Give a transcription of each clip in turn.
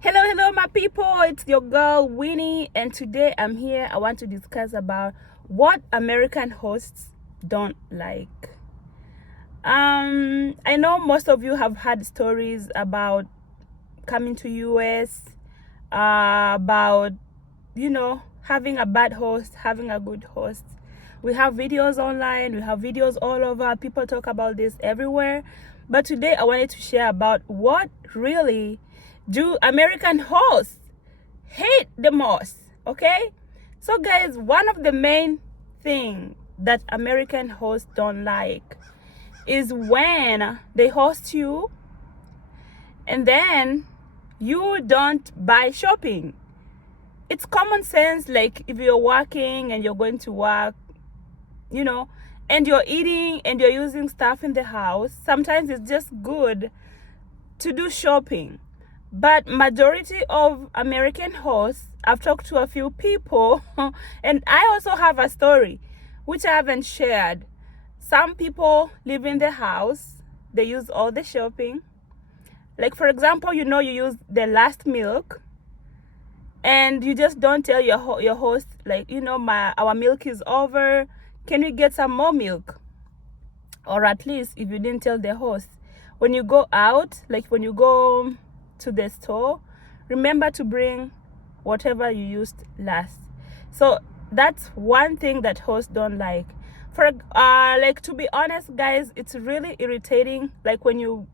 Hello, my people. It's your girl Winnie, and today I'm here. I want to discuss about what American hosts don't like. I know most of you have had stories about coming to US, about having a bad host, having a good host. We have videos online, we have videos all over. People talk about this everywhere. But today I wanted to share about what really do American hosts hate the most. Okay, so guys, one of the main thing that American hosts don't like is when they host you and then you don't buy shopping. It's common sense, like if you're working and you're going to work, and you're eating and you're using stuff in the house, sometimes it's just good to do shopping. But majority of American hosts, I've talked to a few people and I also have a story which I haven't shared. Some people live in the house, they use all the shopping. Like for example, you use the last milk and you just don't tell your host, like, our milk is over, can we get some more milk? Or at least if you didn't tell the host, when you go out, like when you go to the store, remember to bring whatever you used last. So that's one thing that hosts don't like. For like, to be honest guys, it's really irritating. Like when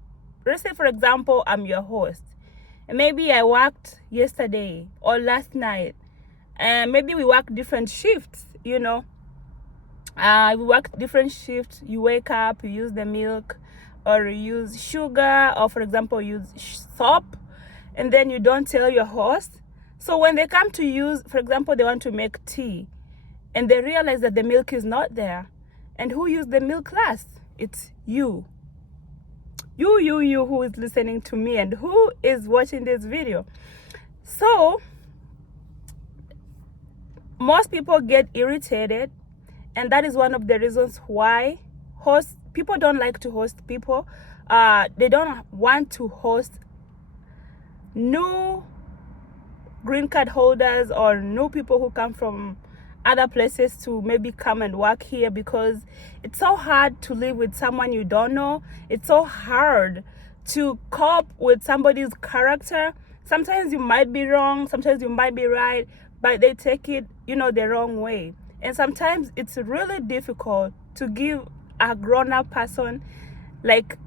let's say for example, I'm your host and maybe I worked yesterday or last night, and maybe we work different shifts, we work different shifts. You wake up, you use the milk, or you use sugar, or for example use soap, and then you don't tell your host. So when they come to use, for example, they want to make tea and they realize that the milk is not there, and who used the milk last? It's you who is listening to me and who is watching this video. So most people get irritated, and that is one of the reasons why people don't like to host people. They don't want to host new green card holders or new people who come from other places to maybe come and work here, because it's so hard to live with someone you don't know. It's so hard to cope with somebody's character. Sometimes you might be wrong, sometimes you might be right, but they take it the wrong way. And sometimes it's really difficult to give a grown-up person like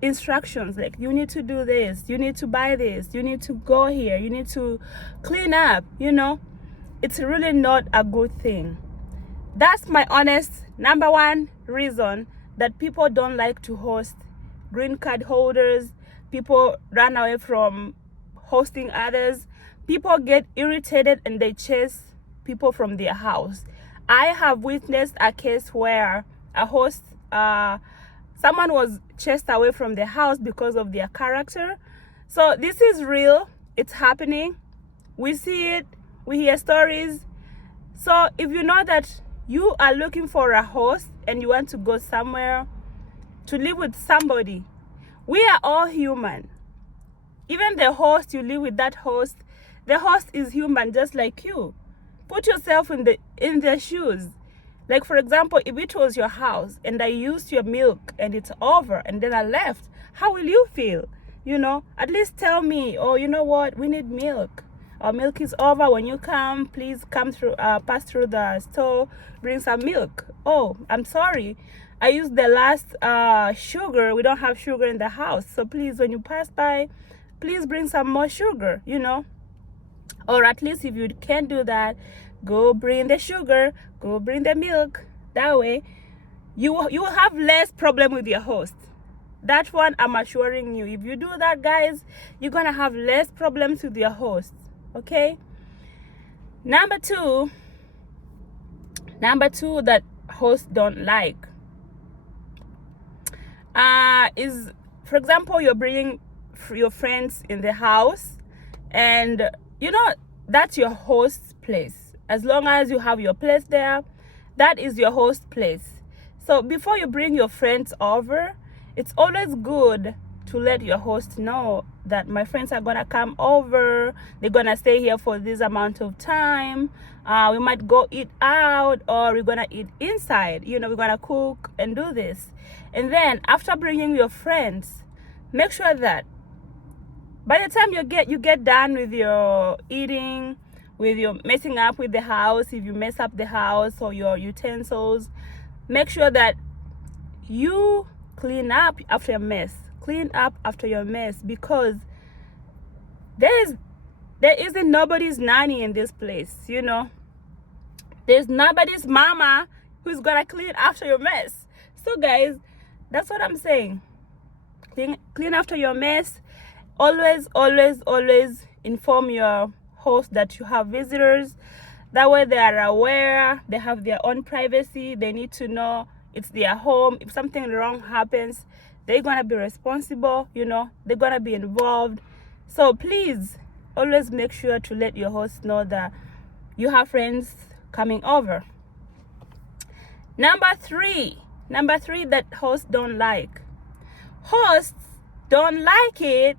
instructions, like you need to do this, you need to buy this, you need to go here, you need to clean up. It's really not a good thing. That's my honest number one reason that people don't like to host green card holders. People run away from hosting others. People get irritated and they chase people from their house. I have witnessed a case where a host, someone was chased away from the house because of their character. So this is real. It's happening. We see it. We hear stories. So if you know that you are looking for a host and you want to go somewhere to live with somebody, we are all human. Even the host, you live with that host, the host is human just like you. Put yourself in their shoes. Like for example, if it was your house and I used your milk and it's over and then I left, how will you feel? At least tell me, oh, you know what, we need milk. Our milk is over. When you come, please come through, pass through the store, bring some milk. Oh, I'm sorry, I used the last sugar. We don't have sugar in the house, so please, when you pass by, please bring some more sugar. Or at least if you can't do that, go bring the sugar, go bring the milk. That way you will have less problem with your host. That one, I'm assuring you. If you do that, guys, you're gonna have less problems with your host. Okay, number two that hosts don't like is, for example, you're bringing your friends in the house, and that's your host's place. As long as you have your place there, that is your host place. So before you bring your friends over, it's always good to let your host know that my friends are gonna come over, they're gonna stay here for this amount of time. We might go eat out, or we're gonna eat inside. You know, we're gonna cook and do this. And then after bringing your friends, make sure that by the time you get done with your eating, with your messing up with the house, if you mess up the house or your utensils, make sure that you clean up after your mess. Clean up after your mess, because there isn't nobody's nanny in this place. You know, there's nobody's mama who's gonna clean after your mess. So guys, that's what I'm saying. Clean after your mess. Always inform your host that you have visitors. That way they are aware, they have their own privacy, they need to know it's their home. If something wrong happens, they're gonna be responsible, you know, they're gonna be involved. So please always make sure to let your host know that you have friends coming over. Number three that hosts don't like. Hosts don't like it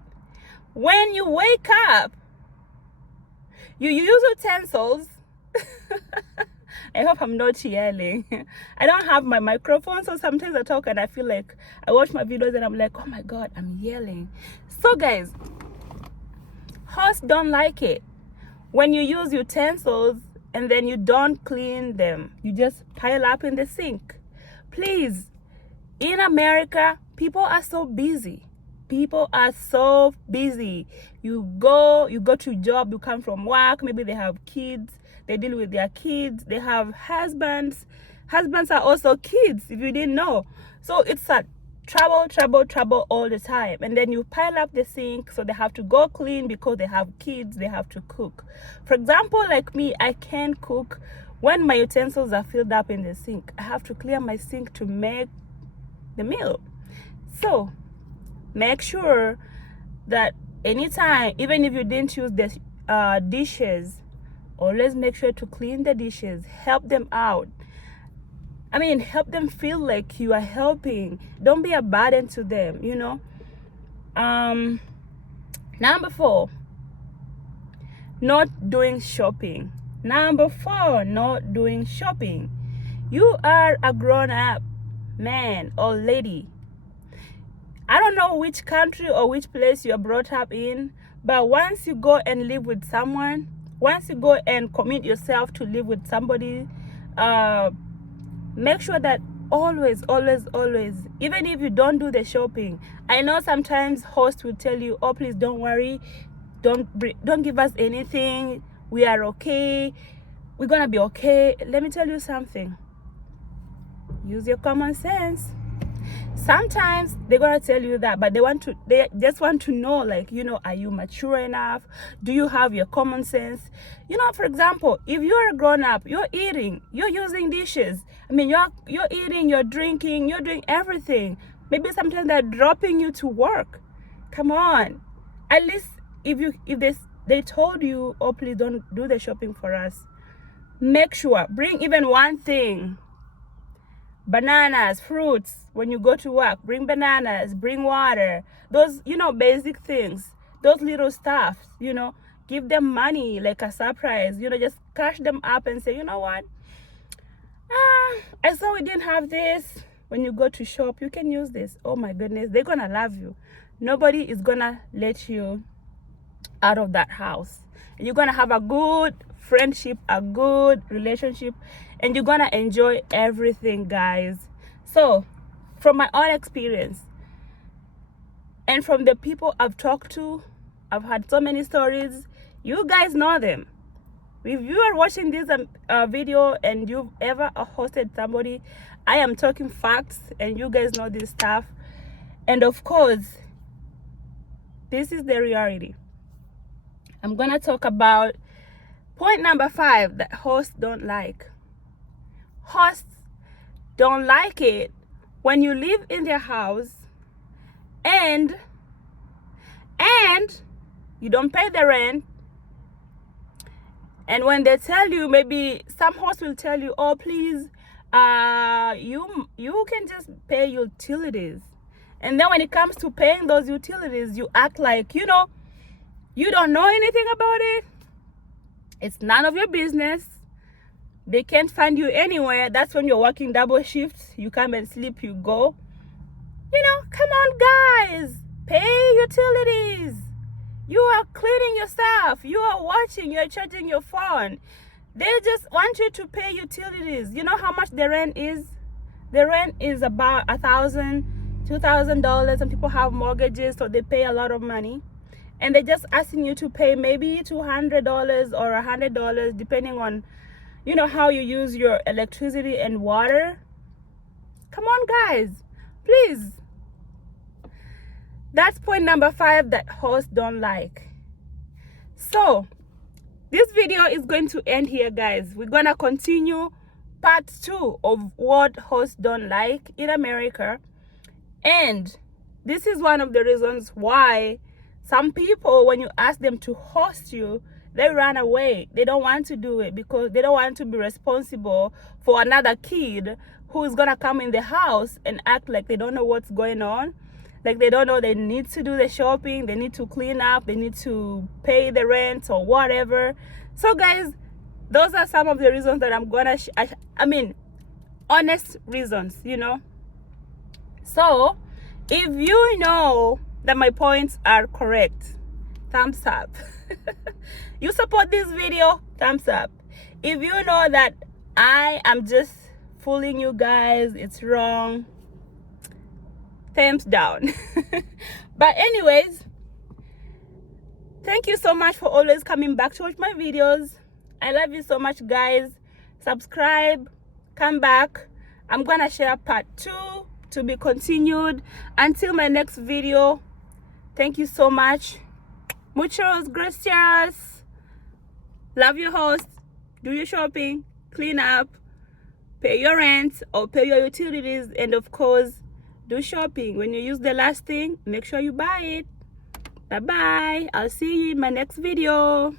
when you wake up, you use utensils. I hope I'm not yelling. I don't have my microphone, so sometimes I talk and I feel like I watch my videos and I'm like, oh my god, I'm yelling. So guys, hosts don't like it when you use utensils and then you don't clean them. You just pile up in the sink. Please, in America, people are so busy. People are so busy. You go to job, you come from work, maybe they have kids, they deal with their kids, they have husbands. Husbands are also kids, if you didn't know. So it's a trouble all the time. And then you pile up the sink, so they have to go clean because they have kids, they have to cook. For example, like me, I can't cook when my utensils are filled up in the sink. I have to clear my sink to make the meal. So make sure that anytime, even if you didn't use the dishes, always make sure to clean the dishes. Help them out. I mean, help them feel like you are helping. Don't be a burden to them, you know. Number 4, not doing shopping. Number 4, not doing shopping. You are a grown-up man or lady. I don't know which country or which place you're brought up in, but once you go and live with someone, once you go and commit yourself to live with somebody, make sure that always, even if you don't do the shopping. I know sometimes hosts will tell you, oh, please don't worry, don't give us anything, we are okay, we're gonna be okay. Let me tell you something. Use your common sense. Sometimes they're gonna tell you that, but they just want to know, like, you know, are you mature enough? Do you have your common sense? You know, for example, if you're a grown-up, you're eating, you're using dishes, I mean, you're eating, you're drinking, you're doing everything. Maybe sometimes they're dropping you to work. Come on, at least if they told you, oh, please don't do the shopping for us, make sure, bring even one thing. Bananas, fruits. When you go to work, bring bananas, bring water. Those, you know, basic things. Those little stuff, you know, give them money like a surprise. You know, just cash them up and say, you know what? I saw we didn't have this. When you go to shop, you can use this. Oh my goodness, they're gonna love you. Nobody is gonna let you out of that house. And you're gonna have a good friendship, a good relationship, and you're gonna enjoy everything, guys. So from my own experience and from the people I've talked to, I've had so many stories. You guys know them. If you are watching this video and you've ever hosted somebody, I am talking facts and you guys know this stuff. And of course, this is the reality. I'm gonna talk about point number 5 that hosts don't like. Hosts don't like it when you live in their house and you don't pay the rent. And when they tell you, maybe some hosts will tell you, oh, please, you can just pay utilities. And then when it comes to paying those utilities, you act like, you know, you don't know anything about it. It's none of your business. They can't find you anywhere. That's when you're working double shifts. You come and sleep, you go. You know, come on, guys. Pay utilities. You are cleaning your stuff. You are watching. You're charging your phone. They just want you to pay utilities. You know how much the rent is? The rent is about $1,000, $2,000, and people have mortgages, so they pay a lot of money. And they're just asking you to pay maybe $200 or $100, depending on, you know, how you use your electricity and water. Come on, guys, please. That's point number 5 that hosts don't like. So this video is going to end here, guys. We're gonna continue part 2 of what hosts don't like in America. And this is one of the reasons why some people, when you ask them to host you, they run away. They don't want to do it because they don't want to be responsible for another kid who is gonna come in the house and act like they don't know what's going on. Like they don't know they need to do the shopping, they need to clean up, they need to pay the rent or whatever. So guys, those are some of the reasons that I'm gonna I mean, honest reasons, you know. So if you know that my points are correct, thumbs up. You support this video, thumbs up. If you know that I am just fooling you guys, it's wrong, thumbs down. But anyways, thank you so much for always coming back to watch my videos. I love you so much, guys. Subscribe, come back. I'm gonna share part 2 to be continued. Until my next video, thank you so much. Muchos gracias. Love your host. Do your shopping, clean up, pay your rent or pay your utilities, and of course, do shopping. When you use the last thing, make sure you buy it. Bye bye. I'll see you in my next video.